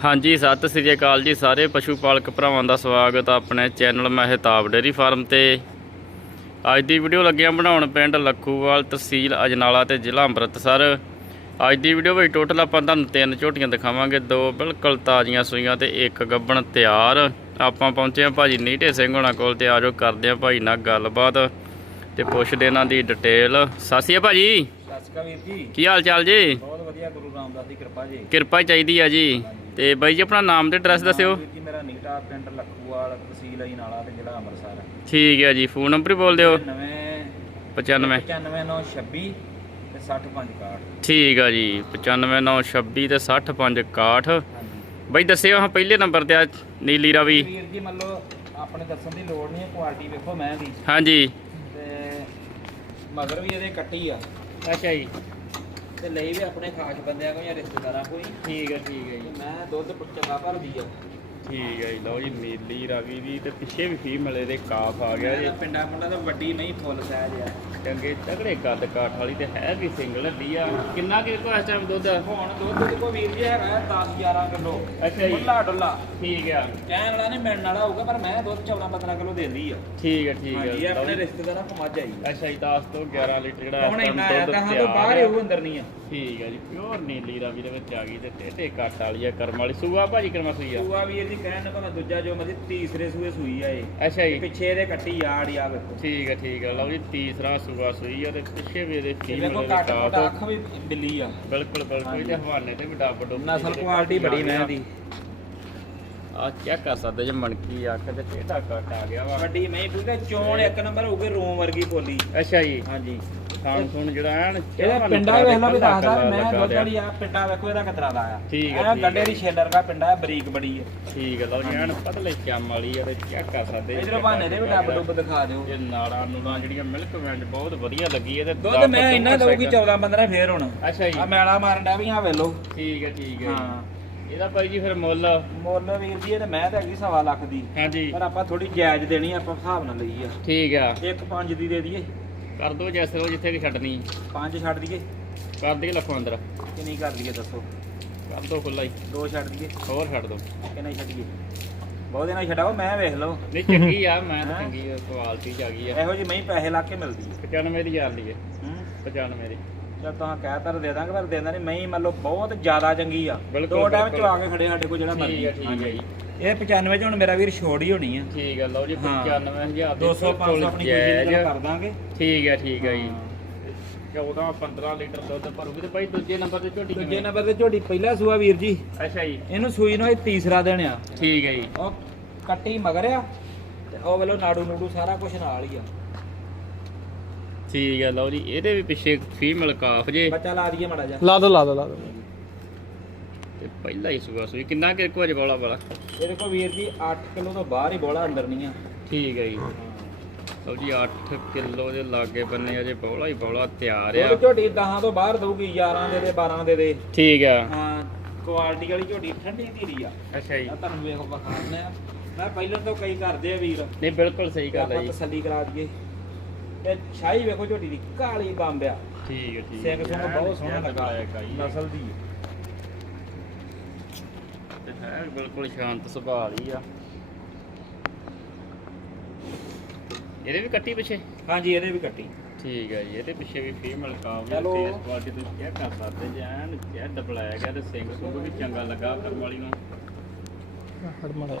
ਹਾਂਜੀ ਸਤਿ ਸ੍ਰੀ ਅਕਾਲ ਜੀ ਸਾਰੇ ਪਸ਼ੂ ਪਾਲਕ ਭਰਾਵਾਂ ਦਾ ਸਵਾਗਤ ਆ ਆਪਣੇ ਚੈਨਲ ਮਹਿਤਾਬ ਡੇਰੀ ਫਾਰਮ ਤੇ। ਅੱਜ ਦੀ ਵੀਡੀਓ ਲੱਗਿਆ ਬਣਾਉਣ ਪਿੰਡ ਲੱਖੂਵਾਲ ਤਹਿਸੀਲ ਅਜਨਾਲਾ ਤੇ ਜ਼ਿਲ੍ਹਾ ਅੰਮ੍ਰਿਤਸਰ। ਅੱਜ ਦੀ ਵੀਡੀਓ ਵਿੱਚ ਟੋਟਲ ਆਪਾਂ ਤੁਹਾਨੂੰ ਤਿੰਨ ਝੋਟੀਆਂ ਦਿਖਾਵਾਂਗੇ ਦੋ ਬਿਲਕੁਲ ਤਾਜ਼ੀਆਂ ਸੂਈਆਂ ਤੇ ਇੱਕ ਗੱਬਣ ਤਿਆਰ। ਆਪਾਂ ਪਹੁੰਚੇ ਆ ਭਾਜੀ ਨੀਟੇ ਸਿੰਘ ਹੋਣਾ ਕੋਲ ਤੇ ਆਜੋ ਕਰਦੇ ਆ ਭਾਈ ਨਾਲ ਗੱਲਬਾਤ ਤੇ ਪੁੱਛਦੇ ਇਹਨਾਂ ਦੀ ਡਿਟੇਲ ਸਾਸੀ ਆ ਭਾਜੀ। ਸਤਿ ਸ਼੍ਰੀ ਅਕਾਲ ਵੀਰ ਜੀ। ਕੀ ਹਾਲ ਚਾਲ ਜੀ? ਬਹੁਤ ਵਧੀਆ ਗੁਰੂ ਰਾਮਦਾਸ ਦੀ ਕਿਰਪਾ ਜੀ। ਕਿਰਪਾ ਚਾਹੀਦੀ ਆ ਜੀ। ਤੇ ਬਾਈ ਜੀ ਆਪਣਾ ਨਾਮ ਤੇ ਐਡਰੈਸ ਦੱਸਿਓ। ਜੀ ਮੇਰਾ ਨੀਟਾ ਪਿੰਡ ਲੱਖੂਵਾਲ ਤਹਿਸੀਲ ਅਈ ਨਾਲਾ ਤੇ ਜ਼ਿਲ੍ਹਾ ਅੰਮ੍ਰਿਤਸਰ। ਹੈ ਠੀਕ ਹੈ ਜੀ ਫੋਨ ਨੰਬਰ ਹੀ ਬੋਲ ਦਿਓ। 99 95 95926 ਤੇ 6561 ਠੀਕ ਆ ਜੀ 95926 ਤੇ 6561 ਹਾਂਜੀ। ਬਾਈ ਦੱਸਿਓ ਹਾਂ ਪਹਿਲੇ ਨੰਬਰ ਤੇ ਆ ਨੀਲੀ ਰਾਵੀ। ਵੀਰ ਜੀ ਮੰਨ ਲਓ ਆਪਣੇ ਦੱਸਣ ਦੀ ਲੋੜ ਨਹੀਂ ਹੈ ਕੁਆਲਿਟੀ ਵੇਖੋ ਮੈਂ ਦੀ ਹਾਂਜੀ। ਤੇ ਮਗਰ ਵੀ ਇਹਦੇ ਕੱਟੀ ਆ। ਅੱਛਾ ਜੀ। ਤੇ ਲਈ ਵੀ ਆਪਣੇ ਖਾਸ ਬੰਦਿਆਂ ਕੋਈ ਜਾਂ ਰਿਸ਼ਤੇਦਾਰਾਂ ਕੋਈ ਠੀਕ ਹੈ ਠੀਕ ਹੈ ਤੇ ਮੈਂ ਦੁੱਧ ਚੰਗਾ ਭਰਦੀ ਆ। ਠੀਕ ਹੈ ਜੀ ਲਓ ਜੀ ਨੀਲੀ ਰਾਵੀ ਵੀ ਤੇ ਪਿੱਛੇ ਵੀ ਫੀਮੇਲ ਇਹਦੇ ਕਾਫ ਆ ਗਿਆ ਜੀ। ਪਿੰਡਾ ਮੁੰਡਾ ਤਾਂ ਵੱਡੀ ਨਹੀਂ ਫੁੱਲ ਸਾਈਜ਼ ਆ। ਚੰਗੇ ਤਗੜੇ ਕੱਦ ਕਾਠ ਵਾਲੀ ਤੇ ਹੈ ਵੀ ਸਿੰਗਲ ਹੱਡੀ ਆ ਕਿੰਨਾ ਕਿ ਕੋ ਇਸ ਟਾਈਮ ਦੁੱਧ? ਹੁਣ ਦੁੱਧ ਦੇ ਕੋ ਵੀਰ ਜੀ ਹੈਗਾ 10 11 ਕਿਲੋ। ਅੱਛਾ ਜੀ। ਖੁੱਲਾ ਡੁੱਲਾ। ਠੀਕ ਆ। ਕਹਿਣ ਵਾਲਾ ਨਹੀਂ ਮਿਲਣ ਵਾਲਾ ਹੋਊਗਾ ਪਰ ਮੈਂ ਦੁੱਧ 14 15 ਕਿਲੋ ਦਿੰਦੀ ਆ। ਠੀਕ ਹੈ ਠੀਕ ਹੈ ਆਪਣੇ। ਰਿਸ਼ਤੇਦਾਰਾਂ ਕੋ ਮੱਝ ਆਈ ਅੱਛਾ ਜੀ 10 ਤੋਂ 11 ਲੀਟਰ ਜਿਹੜਾ ਹੁਣ ਇੰਨਾ ਆਇਆ ਤਾਂ ਹਾਂ ਤੋਂ ਬਾਹਰ ਆ। ਹੀ ਹੋਊ ਅੰਦਰ ਨਹੀਂ ਆ। ਠੀਕ ਹੈ ਜੀ ਪਿਓਰ ਨੀਲੀ ਰਾਵੀ ਦੇ ਵਿੱਚ ਆ ਗਈ ਤੇ ਟੇਟੇ ਕੱਟ ਵਾਲੀ ਆ ਕਰਮ ਵਾਲੀ। ਸੂਆ ਭਾਜੀ ਕਰਮਾ ਸੂਈ ਆ? ਸੂਆ ਵੀਰ ਜੀ ਕਹਿਣ ਨੂੰ ਭਾਵੇਂ ਦੂਜਾ ਜੋ ਮਰਜ਼ੀ ਤੀਸਰੇ ਸੂਏ ਸੂਈ ਆ ਇਹ। ਅੱਛਾ ਜੀ। ਪਿੱਛੇ ਇਹਦੇ ਕੱਟੀ ਆੜੀ ਆ ਵੇਖੋ ਠੀਕ ਹੈ ਠੀਕ ਹੈ ਲਓ ਜੀ ਤੀਸਰਾ ਸੂਆ ਸੂਈ ਆ ਤੇ ਪਿੱਛੇ ਵੀ ਇਹਦੇ ਤੇ ਫੀਮੇਲ ਵੇਖੋ ਦੇ ਕੱਟ ਕੋਟ ਅੱਖ ਵੀ ਬਿੱਲੀ ਆ। ਬਿਲਕੁਲ ਬਿਲਕੁਲ। ਇਹਦੇ ਹਵਾਨੇ ਤੇ ਵੀ ਡੱਬ ਡੁੱਬ ਨਸਲ ਕੁਆਲਿਟੀ ਬੜੀ ਮੈਂ ਦੀ ਆ ਚੈੱਕ ਕਰ ਸਕਦੇ ਜੇ ਮਣਕੀ ਅੱਖ ਤੇ ਟੇਢਾ ਕੱਟ ਆ ਗਿਆ ਵਾ। ਵੱਡੀ ਮੈਂ ਕਿਉਂਕਿ ਚੋਣ ਇੱਕ ਨੰਬਰ ਹੋਊਗੀ ਰੂਮ ਵਰਗੀ ਬੋਲੀ। ਅੱਛਾ ਜੀ। ਹਾਂਜੀ। ਖਾਣ ਖੂਨ ਜਿਹੜਾ ਐਨ ਇਹਦਾ ਪਿੰਡਾ ਵੇਖ ਲਓ ਵੀ ਦੱਸਦਾ ਮੈਂ ਦੁੱਧ। ਵਾਲੀ ਆ ਪਿੰਡਾ ਵੇਖੋ ਇਹਦਾ ਕਿਤਰਾ ਦਾ ਆ। ਠੀਕ ਹੈ, ਗੱਡੇ ਹੈ। ਦੀ ਛੇਲਰ ਦਾ ਪਿੰਡਾ ਹੈ ਬਰੀਕ ਬੜੀ ਹੈ ਠੀਕ ਹੈ ਲਓ ਜੀ ਐਨ ਪਤਲੇ ਚਮ ਵਾਲੀ ਆ ਤੇ ਚੈੱਕ ਕਰ ਸਕਦੇ ਇਧਰੋਂ ਬਹਾਨੇ ਦੇ ਵੀ ਡੱਬ ਡੁੱਬ ਦਿਖਾ ਦਿਓ। ਇਹ ਨਾੜਾਂ ਨੂੜਾਂ ਜਿਹੜੀਆਂ ਮਿਲਕ ਵੈਂਡ ਬਹੁਤ ਵਧੀਆ ਲੱਗੀ ਇਹਦੇ ਦੁੱਧ ਮੈਂ ਇੰਨਾ ਦਊਗੀ 14 15 ਫੇਰ ਹੁਣ। ਅੱਛਾ ਜੀ। ਆ ਮੈਲਾ ਮਾਰਨ ਡਿਆ ਵੀ ਆ ਵੇਲੋ ਠੀਕ ਹੈ ਠੀਕ ਹੈ ਹਾਂ। ਇਹਦਾ ਬਾਈ ਜੀ ਫਿਰ ਮੁੱਲ? ਮੁੱਲ ਵੀਰ ਜੀ ਇਹ ਤੇ ਮੈਂ ਤਾਂ ਹੈਗੀ ਸਵਾ ਲੱਖ ਦੀ। ਹਾਂਜੀ। ਪਰ ਆਪਾਂ ਥੋੜੀ ਜਾਇਜ਼ ਦੇਣੀ ਆਪਾਂ ਹਿਸਾਬ ਨਾਲ ਲਈ ਆ ਠੀਕ ਆ। ਇੱਕ ਪੰਜ ਦੀ ਦੇ ਦਈਏ। ਕਰ ਦੋ ਜੈਸੇ ਉਹ ਜਿੱਥੇ ਵੀ ਛੱਡਣੀ ਪੰਜ ਛੱਡ ਦਈਏ। ਕਰ ਦੇ ਲੱਖੋਂ ਅੰਦਰ। ਕਿੰਨੀ ਕਰ ਦਈਏ ਦੱਸੋ। ਕਰ ਦੋ ਖੁੱਲਾ ਹੀ। ਦੋ ਛੱਡ ਦਈਏ। ਹੋਰ ਛੱਡ ਦੋ। ਕਿੰਨਾ ਛੱਡੀਏ ਬਹੁਤ ਦਿਨਾਂ ਛਡਾਓ ਮੈਂ ਵੇਖ ਲਓ। ਨਹੀਂ ਚੰਗੀ ਆ ਮੈਂ ਤਾਂ? ਚੰਗੀ ਕੁਆਲਿਟੀ ਚ ਆ ਗਈ ਆ। ਇਹੋ ਜਿਹੀ ਮਹੀਂ ਪੈਸੇ ਲਾ ਕੇ ਮਿਲਦੀ ਹੈ 95 ਦੀ ਯਾਰ ਲਈਏ। ਹੂੰ? 95 ਦੀ। ਜਦ ਤਾਂ ਕਹਿ ਤਾਂ ਦੇ ਦਾਂਗੇ ਪਰ ਦੇ ਨਹੀਂ। ਮਹੀਂ ਮੰਨ ਲਓ ਬਹੁਤ ਜ਼ਿਆਦਾ ਚੰਗੀ ਆ। ਦੋ ਟਾਈਮ। ਚਵਾ ਕੇ ਖੜੇ ਸਾਡੇ ਕੋਲ ਜਿਹੜਾ ਮਰਜ਼ੀ। ਠੀਕ ਹੈ ਜੀ। ਇਹ 95 ਚ ਹੁਣ ਮੇਰਾ ਵੀਰ ਛੋੜ ਹੀ ਹੋਣੀ ਆ। ਠੀਕ ਹੈ ਲਓ ਜੀ ਹਾਂ। 95000 ਦੀ 200 500 ਆਪਣੀ ਖੁਸ਼ੀ ਦੇ ਨਾਲ ਕਰ ਦਾਂਗੇ। ਠੀਕ ਹੈ ਠੀਕ ਹੈ ਜੀ। ਹਾਂ। 14 15 ਲੀਟਰ ਦੁੱਧ ਭਰੂਗੀ ਤੇ ਭਾਈ ਦੂਜੇ ਨੰਬਰ ਤੇ ਝੋਟੀ ਦੂਜੇ? ਨੰਬਰ ਤੇ ਝੋਟੀ ਪਹਿਲਾ ਸੂਆ ਵੀਰ ਜੀ। ਅੱਛਾ ਜੀ। ਇਹਨੂੰ ਸੂਈ ਨੂੰ ਇਹ ਤੀਸਰਾ ਦਿਨ ਆ। ਠੀਕ ਹੈ ਜੀ। ਉਹ ਕੱਟੀ ਮਗਰ ਆ ਤੇ ਉਹ ਵੱਲੋਂ ਨਾੜੂ ਨੂੜੂ ਸਾਰਾ ਕੁਝ ਨਾਲ ਹੀ ਆ। ਠੀਕ ਹੈ ਲਓ ਜੀ ਇਹਦੇ ਵੀ ਪਿੱਛੇ ਫੀਮੇਲ ਕਾਫ ਜੇ। ਬੱਚਾ ਲਾ ਦਈਏ ਮੜਾ ਜਾ ਲਾ ਦੋ ਲਾ ਦੋ ਲਾ ਦੋ। ਤੇ ਪਹਿਲਾ ਹੀ ਸੁਬਾ ਸੂਈ। ਕਿੰਨਾ ਕਿ ਕੁਝ ਬੋਲਾ ਵਾਲਾ ਇਹਦੇ ਕੋਲ ਵੀਰ ਜੀ 8 ਕਿਲੋ ਤੋਂ ਬਾਹਰ ਹੀ ਬੋਲਾ ਅੰਦਰ ਨਹੀਂ ਆ ਠੀਕ ਹੈ ਜੀ। ਲਓ ਜੀ 8 ਕਿਲੋ ਦੇ ਲਾਗੇ ਬੰਨੇ ਅਜੇ ਬੋਲਾ ਹੀ ਬੋਲਾ ਤਿਆਰ ਆ। ਉਹ ਝੋਟੀ 10 ਤੋਂ ਬਾਹਰ ਦਊਗੀ 11 ਦੇ ਦੇ 12 ਦੇ ਦੇ ਠੀਕ ਆ। ਹਾਂ ਕੁਆਲਿਟੀ ਵਾਲੀ ਝੋਟੀ ਠੰਡੀ ਧੀਰੀ ਆ। ਅੱਛਾ ਜੀ। ਤੁਹਾਨੂੰ ਵੇਖ ਆ। ਮੈਂ ਪਹਿਲਾਂ ਤੋਂ ਕਈ ਕਰਦੇ ਆ ਵੀਰ। ਨਹੀਂ ਬਿਲਕੁਲ ਸਹੀ ਗੱਲ ਹੈ ਆਪਾਂ ਜੀ। ਤਸੱਲੀ ਕਰਾ ਦਈਏ। ਤੇ ਸ਼ਾਹੀ ਵੇਖੋ ਝੋਟੀ ਦੀ ਕਾਲੀ ਬੰਬ ਆ। ਠੀਕ ਹੈ ਠੀਕ ਸਿੰਘ ਸੁੰਘ ਬਹੁਤ ਸੋਹਣਾ ਲੱਗਾ। ਨਸਲ ਨਸਲ ਦੀ। ਹੈ ਬਿਲਕੁਲ ਸ਼ਾਂਤ ਸੁਭਾਅ ਦੀ ਆ। ਇਹਦੇ ਵੀ ਕੱਟੀ ਪਿੱਛੇ? ਹਾਂਜੀ ਇਹਦੇ ਵੀ ਕੱਟੀ। ਠੀਕ ਹੈ ਜੀ ਇਹਦੇ ਪਿੱਛੇ ਵੀ ਫੀਮੇਲ ਕਾਫ ਚਲੋ। ਫੇਸ ਕੁਆਲਿਟੀ ਤੁਸੀਂ ਚੈੱਕ ਕਰ ਸਕਦੇ ਜੀ ਐਨ ਚੈੱਡ ਬਲਾਇਆ ਗਿਆ ਤੇ ਸਿੰਘ ਸੁੰਗ ਵੀ ਚੰਗਾ ਲੱਗਾ ਕਰਮ ਵਾਲੀ ਨੂੰ। ਹੜ ਮੜਾ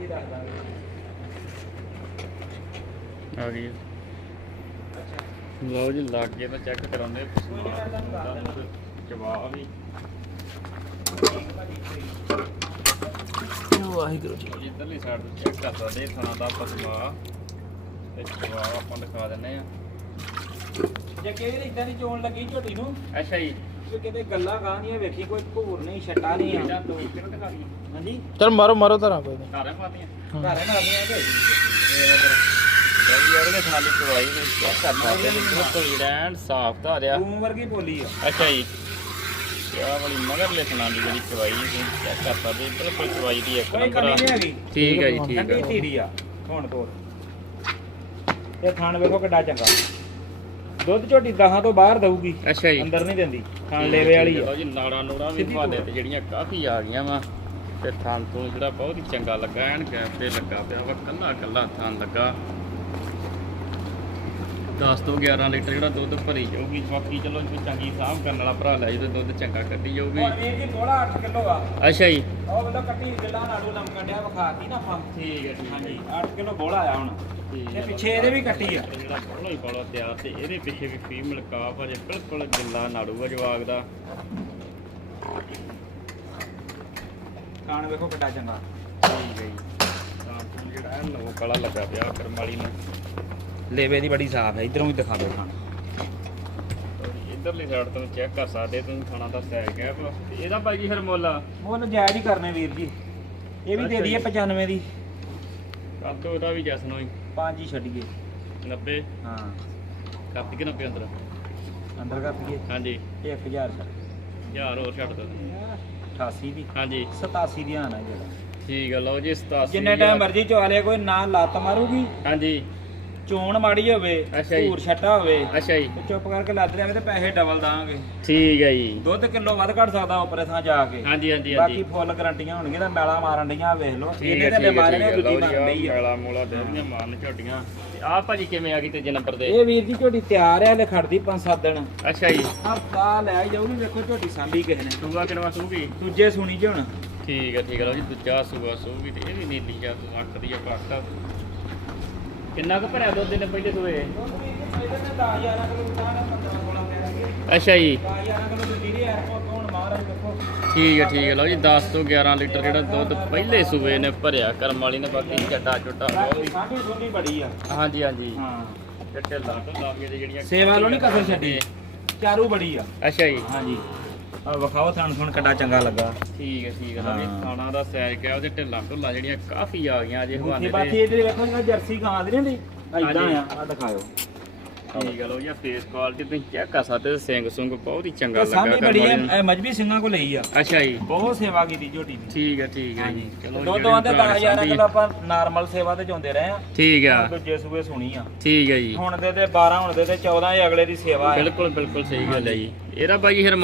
ਦਾਂਗੇ। ਆ ਗਈ। ਲਓ ਜੀ ਲਾਗੇ ਤਾਂ ਚੈੱਕ ਕਰਾਉਂਦੇ ਜਵਾਬ ਵੀ ਵਾਹਿਗੁਰੂ ਜੀ। ਇਧਰਲੀ ਸਾਈਡ ਤੋਂ ਚੈੱਕ ਕਰ ਸਕਦੇ ਥਾਣਾ ਦਾ ਪਸਮਾ ਤੇ ਚਵਾ ਆਪਾਂ ਦਿਖਾ ਦਿੰਨੇ ਆ। ਜੇ ਦੀ ਇਦਾਂ ਦੀ ਚੋਣ ਲੱਗੀ ਝੋਟੀ ਨੂੰ ਅੱਛਾ ਜੀ। ਤੇ ਕਿਤੇ ਗੱਲਾਂ ਗਾਣੀਆਂ ਵੇਖੀ ਕੋਈ ਘੂਰ ਨਹੀਂ ਛੱਟਾ ਨਹੀਂ ਆ। ਹਾਂਜੀ? ਚਲ ਮਾਰੋ ਮਾਰੋ ਧਰਾਂ ਕੋਈ ਨਹੀਂ। ਘਰਾਂ ਪਾਦੀਆਂ ਘਰ ਆਦੀਆਂ ਤੇ ਜਿਹੜੀ ਅਗਲੇ ਥਾਲੀ ਚਵਾਈ ਨੇ ਚੈੱਕ ਕਰ ਸਕਦੇ ਨੇ ਬਿਲਕੁਲ ਹੀ ਐਨ ਸਾਫ਼ ਧਾਰਿਆ। ਤੂੰ ਵਰਗੀ ਬੋਲੀ ਆ। ਅੱਛਾ ਜੀ। ਆ ਵਾਲੀ ਮਗਰ ਲਿਖਣਾ ਦੀ ਜਿਹੜੀ ਚਵਾਈ ਤੁਸੀਂ ਚੈੱਕ ਕਰ ਸਕਦੇ ਬਿਲਕੁਲ ਚਵਾਈ ਦੀ ਇੱਕ ਕੋਈ ਨੰਬਰ ਕਮੀ ਆ ਨਹੀਂ ਹੈਗੀ। ਠੀਕ ਹੈ ਜੀ ਠੀਕ ਠੰਡੀ ਹੈ ਧੀਰੀ ਆ। ਹੁਣ ਤੋਰ। ਇਹ ਖਾਣ ਵੇਖੋ ਕਿੱਡਾ ਚੰਗਾ। ਦੁੱਧ ਝੋਟੀ ਦਹਾਂ ਤੋਂ ਬਾਹਰ ਦਊਗੀ। ਅੱਛਾ ਜੀ। ਅੰਦਰ ਨਹੀਂ ਦਿੰਦੀ ਖਾਣ ਲੇਵੇ ਵਾਲੀ ਆ। ਲਓ ਜੀ ਨਾੜਾ ਨੂੜਾ ਵੀ ਸਿੱਧੀ ਤੁਹਾਡੇ। ਤੇ ਜਿਹੜੀਆਂ ਕਾਫੀ ਆ ਗਈਆਂ ਵਾ। ਤੇ ਥਾਂ ਤੋਂ ਜਿਹੜਾ ਬਹੁਤ ਹੀ ਚੰਗਾ ਲੱਗਾ ਐਨ ਗੈਪ ਤੇ ਲੱਗਾ ਪਿਆ ਵਾ ਕੱਲਾ ਕੱਲਾ ਥਾਂ ਲੱਗਾ। 10 ਤੋਂ 11 ਲੀਟਰ ਜਿਹੜਾ ਦੁੱਧ ਭਰੀ ਜਾਊਗੀ। ਬਾਕੀ ਚਲੋ ਕੋਈ ਚੰਗੀ ਸਾਂਭ ਕਰਨ ਵਾਲਾ ਭਰਾ ਲੈ ਜਦੋਂ ਦੁੱਧ ਚੰਗਾ ਕੱਢੀ ਜਾਊਗੀ। ਹੁਣ ਵੀਰ ਜੀ ਥੋੜਾ 8 ਕਿਲੋ ਆ। ਅੱਛਾ ਜੀ। ਉਹ ਵੇਲੋ ਕੱਟੀ ਗਿੱਲਾ ਨਾੜੂ ਲੰਮ ਕੱਢਿਆ ਵਿਖਾਤੀ ਨਾ ਆਪਾਂ ਠੀਕ ਹੈ ਠੀਕ ਹਾਂਜੀ 8 ਕਿਲੋ ਬੋਲਾ ਆਇਆ ਹੁਣ। ਠੀਕ ਤੇ ਹੈ। ਪਿੱਛੇ ਇਹਦੇ ਵੀ ਕੱਟੀ ਆ। ਜਿਹੜਾ ਬੋਲਾ ਹੀ ਬੋਲਾ ਤਿਆਰ ਤੇ ਇਹਦੇ ਪਿੱਛੇ ਵੀ ਫੀਮੇਲ ਕਾਫ ਆ ਜੇ ਬਿਲਕੁਲ ਗਿੱਲਾ ਨਾੜੂ ਆ ਜਵਾਗ ਦਾ। ਖਾਣ ਵੇਖੋ ਕਿੱਡਾ ਚੰਗਾ। ਠੀਕ ਹੈ ਜੀ। ਤਾਂ ਜਿਹੜਾ ਇਹ ਨੋ ਕਲਾ ਲੱਗਾ ਪਿਆ ਕਰਮਾਲੀ ਨੂੰ। ਲੇਵੇ ਦੀ ਬੜੀ ਸਾਫ਼ ਹੈ ਇਧਰੋਂ ਵੀ ਦਿਖਾ ਦਿਓ ਖਾਣ। ਇਧਰਲੀ ਸਾਈਡ ਤੋਂ ਚੈੱਕ ਕਰ ਸਕਦੇ ਤੁਸੀਂ ਖਾਣਾ ਦਾ ਸਟਾਈਲ ਗੈਪ ਇਹਦਾ ਭਾਈ ਜੀ ਫਿਰ ਮੁੱਲ ਮੁੱਲ ਜਾਇਜ਼ ਹੀ ਕਰਨੇ ਵੀਰ ਜੀ। ਇਹ ਵੀ ਦੇ ਦਈਏ 95 ਦੀ। ਕਰ ਦੋ ਇਹਦਾ ਵੀ ਜਸਨੋ ਹੀ ਪੰਜ ਹੀ ਛੱਡੀਏ। 90 ਹਾਂ। ਕਰ ਦਈਏ 90 ਅੰਦਰ। ਅੰਦਰ ਕਰ ਦਈਏ। ਹਾਂਜੀ। 1000 ਛੱਡ। ਯਾਰ ਹੋਰ ਛੱਡ ਦੋ। 88 ਦੀ। ਹਾਂਜੀ। 87 ਦੀ ਆਣਾ ਜਿਹੜਾ। ਠੀਕ ਹੈ ਲਓ ਜੀ 87 ਜਿੰਨੇ ਟਾਈਮ ਮਰਜ਼ੀ ਚਵਾ ਲਿਆ ਕੋਈ ਨਾ ਲੱਤ ਮਾਰੂਗੀ। ਹਾਂਜੀ। ਚੋਣ ਮਾੜੀ ਹੋਵੇ ਅੱਛਾ ਜੀ। ਧੂਰ ਛੱਟਾ ਹੋਵੇ ਅੱਛਾ ਜੀ। ਤੇ ਚੁੱਪ ਕਰਕੇ ਲੱਦ ਲਿਆਵੇ ਤੇ ਪੈਸੇ ਡਬਲ ਦਾਂਗੇ। ਠੀਕ ਹੈ ਜੀ। ਦੁੱਧ ਕਿਲੋ ਵੱਧ ਘੱਟ ਸਕਦਾ ਉੱਪਰੇ ਥਾਂ ਜਾ ਕੇ। ਹਾਂਜੀ ਹਾਂਜੀ ਬਾਕੀ ਹਾਂਜੀ ਫੁੱਲ ਗਰੰਟੀਆਂ ਹੋਣਗੀਆਂ ਤਾਂ ਮੈਲਾ ਮਾਰਨ ਡੀਆਂ ਵੇਖ ਲਓ। ਠੀਕ ਹੈ ਤੇ ਠੀਕ ਹੈ ਠੀਕ ਹੈ। ਦੂਜੀ ਲਓ ਜੀ ਮਾਰਨ ਡਈ ਆਹ ਆ ਮੈਲਾ ਮੂਲਾ ਦੇ ਦੀਆਂ ਮਾਰਨ ਝੋਟੀਆਂ। ਤੇ ਆਹ ਭਾਜੀ ਕਿਵੇਂ ਆ ਗਈ ਤੀਜੇ ਨੰਬਰ ਤੇ? ਇਹ ਵੀਰ ਜੀ ਝੋਟੀ ਤਿਆਰ ਆ ਲੈ ਖੜਦੀ 5-7 ਦਿਨ। ਅੱਛਾ ਜੀ। ਹਫਤਾ ਲੈ ਜਾਊਗੀ ਵੇਖੋ ਝੋਟੀ ਸਾਂਭੀ ਕਿਸੇ ਨੇ ਸੂਆ ਕਿਨਵਾ ਸੂਗੀ? ਦੂਜੇ ਸੁਣੀ ਜੀ ਹੁਣ ਠੀਕ ਹੈ ਠੀਕ ਹੈ। ਲਓ ਜੀ ਦੂਜਾ ਸੂਆ ਸੂਗੀ ਤੇ ਇਹ ਵੀ ਨੀਲੀ ਜਾਂ ਤੂੰ ਅੱਖ ਦੀ ਆ ਪਾਕਾ ਕਿੰਨਾ ਕੁ ਭਰਿਆ ਦੁੱਧ ਨੇ ਪਹਿਲੇ ਸੂਏ ਅੱਛਾ ਜੀ। ਠੀਕ ਹੈ ਠੀਕ ਹੈ ਲਓ ਜੀ 10 ਤੋਂ 11 ਲੀਟਰ ਜਿਹੜਾ ਦੁੱਧ ਪਹਿਲੇ ਸੂਏ ਨੇ ਭਰਿਆ ਕਰਮ ਵਾਲੀ ਨੇ ਬਾਕੀ ਚੱਡਾ ਚੁੱਟਾ ਸਾਂਭੀ ਸੁਣੀ ਬੜੀ ਆ। ਹਾਂਜੀ ਹਾਂਜੀ। ਹਾਂ। ਢੁੱਲਾ ਵੀ ਇਹਦੇ ਜਿਹੜੀਆਂ ਸੇਵਾ ਲੋ ਨਹੀਂ ਕਸਰ ਛੱਡੀ। ਚਾਰੂ ਬੜੀ ਆ। ਅੱਛਾ ਜੀ। ਹਾਂਜੀ। ਆ ਵਿਖਾਓ ਤੁਹਾਨੂੰ ਸੁਣ ਕਿੱਡਾ ਚੰਗਾ ਲੱਗਾ। ਠੀਕ ਹੈ ਠੀਕ ਹੈ ਹਾਂ। ਖਾਣਾ ਦਾ ਸਾਈਜ਼ ਕਿਹਾ ਉਹਦੇ ਢਿੱਲਾ ਢੁੱਲਾ ਜਿਹੜੀਆਂ ਕਾਫੀ ਆ ਗਈਆਂ ਅਜੇ ਹਵਾਨੇ ਤੇ। ਇਹਦੇ ਵੇਖੋ ਜਿਹੜਾ ਜਰਸੀ ਗਾਂ ਦੀ ਨਹੀਂ ਇਦਾਂ। ਆ ਆ ਦਿਖਾਓ। ਠੀਕ ਹੈ ਲਓ ਜੀ ਫੇਸ ਕੁਆਲਿਟੀ ਤੁਸੀਂ ਚੈੱਕ ਕਰ ਸਕਦੇ ਹੋ ਸਿੰਘ ਸੁੰਗ ਬਹੁਤ ਹੀ ਚੰਗਾ ਲੱਗਾ ਸਾਂਭੀ ਬੜੀ ਨੂੰ। ਇਹ ਮਜਬੀ ਸਿੰਘਾਂ ਕੋ ਲਈ ਆ। ਅੱਛਾ ਜੀ। ਬਹੁਤ ਸੇਵਾ ਕੀਤੀ ਝੋਟੀ ਦੀ। ਠੀਕ ਹੈ ਠੀਕ ਹੈ ਜੀ। ਦੋ ਦੋ ਆਂਦੇ ਭਰਾ 10000 ਸਾਂਭੀ- ਕਿਲੋ ਆਪਾਂ ਨਾਰਮਲ ਸੇਵਾ ਤੇ ਜਾਂਦੇ ਰਹੇ ਆ। ਠੀਕ ਆ। ਹੁਣ ਦੂਜੇ ਸੂਏ ਸੁਣੀ ਆ। ਠੀਕ ਹੈ ਜੀ। ਹੁਣ ਦੇ ਤੇ 12 ਹੁਣ ਦੇ ਤੇ 14 ਇਹ ਅਗਲੇ ਦੀ ਸੇਵਾ ਆ। ਬਿਲਕੁਲ ਬਿਲਕੁਲ ਸਹੀ ਗੱਲ ਹੈ ਜੀ। ਇਹਦਾ ਬਾਈ ਫਿਰ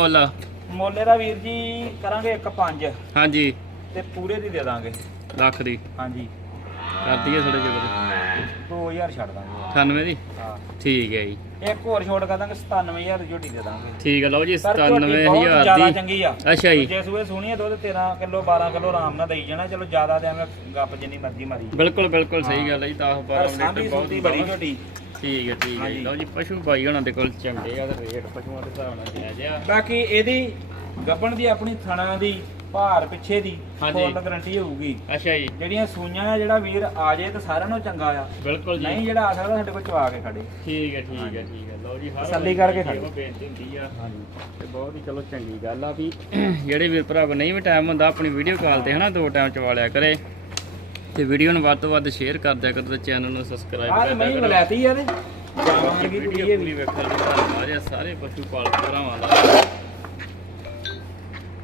ਮੁੱਲ ਦਾ ਵੀਰ ਜੀ ਕਰਾਂਗੇ 1.5 ਹਾਂਜੀ। ਤੇ ਪੂਰੇ ਦੀ ਦੇ ਦਾਂਗੇ। ਲੱਖ ਦੀ। ਹਾਂਜੀ। ਕਰ ਦਈਏ ਥੋੜੇ ਜਿਹੇ 2000 ਛੱਡ ਦਾਂਗੇ। 98 ਦੀ? ਹਾਂ। ਠੀਕ ਹੈ ਜੀ। ਇੱਕ ਹੋਰ ਛੋਟ ਕਰ ਦਾਂਗੇ 97000 ਦੀ ਝੋਟੀ ਦੇ ਦਾਂਗੇ। ਠੀਕ ਹੈ ਲਓ ਜੀ ਪਰ ਝੋਟੀ ਬਹੁਤ 97000 ਜ਼ਿਆਦਾ ਦੀ। ਚੰਗੀ ਆ। ਅੱਛਾ ਜੀ। ਜੇ ਸੂਏ ਸੁਣੀ ਆ ਦੁੱਧ 13 ਕਿਲੋ 12 ਕਿਲੋ ਆਰਾਮ ਨਾਲ ਦੇਈ ਜਾਣਾ। ਚਲੋ ਜ਼ਿਆਦਾ ਤੇ ਐਵੇਂ ਗੱਪ ਜਿੰਨੀ ਮਰਜ਼ੀ ਮਾਰੀ। ਬਿਲਕੁਲ ਬਿਲਕੁਲ ਸਹੀ ਗੱਲ ਹੈ ਜੀ 10 ਪਰ 12 ਸਾਂਭੀ ਲੀਟਰ ਸੁਣਦੀ ਬਹੁਤ ਬੜੀ ਝੋਟੀ। ਠੀਕ ਹੈ ਠੀਕ ਹੈ ਜੀ। ਲਓ ਜੀ ਪਸ਼ੂ ਭਾਈ ਉਹਨਾਂ ਦੇ ਕੋਲ ਚੰਗੇ ਆ ਤੇ ਰੇਟ ਪਸ਼ੂਆਂ ਦੇ ਹਿਸਾਬ ਨਾਲ ਜਾਇਜ਼ ਆ। ਬਾਕੀ ਇਹਦੀ ਗੱਬਣ ਦੀ ਆਪਣੀ ਥਣਾ ਦੀ ਭਾਰ ਪਿੱਛੇ ਦੀ ਹਾਂਜੀ। ਫੁੱਲ ਗਰੰਟੀ ਹੋਊਗੀ। ਅੱਛਾ ਜੀ। ਜਿਹੜੀਆਂ ਸੂਈਆਂ ਆ ਜਿਹੜਾ ਵੀਰ ਆ ਜੇ ਤਾਂ ਸਾਰਿਆਂ ਨੂੰ ਚੰਗਾ ਆ। ਬਿਲਕੁਲ ਜੀ। ਨਹੀਂ ਜਿਹੜਾ ਆ ਸਕਦਾ ਸਾਡੇ ਕੋਲ ਚਵਾ ਕੇ ਖੜੇ। ਠੀਕ ਹੈ ਠੀਕ ਹੈ ਠੀਕ ਹੈ। ਲਓ ਜੀ ਹਰ ਤਸੱਲੀ ਕਰਕੇ ਇਹੋ ਖੜੋ। ਬੇਨਤੀ ਹੁੰਦੀ ਆ। ਹਾਂਜੀ। ਤੇ ਬਹੁਤ ਹੀ ਚਲੋ ਚੰਗੀ ਗੱਲ ਆ ਵੀ ਜਿਹੜੇ ਵੀਰ ਭਰਾ ਕੋਲ ਨਹੀਂ ਵੀ ਟਾਈਮ ਹੁੰਦਾ ਆਪਣੀ ਵੀਡੀਓ ਕਾਲ ਤੇ ਹਨਾ ਦੋ ਟਾਈਮ ਚਵਾ ਲਿਆ ਕਰੇ। ਤੇ ਵੀਡੀਓ ਨੂੰ ਵੱਧ ਤੋਂ ਵੱਧ ਸ਼ੇਅਰ ਕਰ ਦਿਆ ਕਰੋ ਤੇ ਚੈਨਲ ਨੂੰ ਸਬਸਕ੍ਰਾਈਬ ਆਹ ਕਰ ਮੈਂ ਦਿਆ ਮਲਾਤੀ ਕਰੋ ਜਾਵਾਂਗੀ ਵੀਡੀਓ ਪੂਰੀ ਵੇਖਣ ਲਈ ਧੰਨਵਾਦ ਆ ਸਾਰੇ ਪਸ਼ੂ ਪਾਲਕ ਭਰਾਵਾਂ ਦਾ।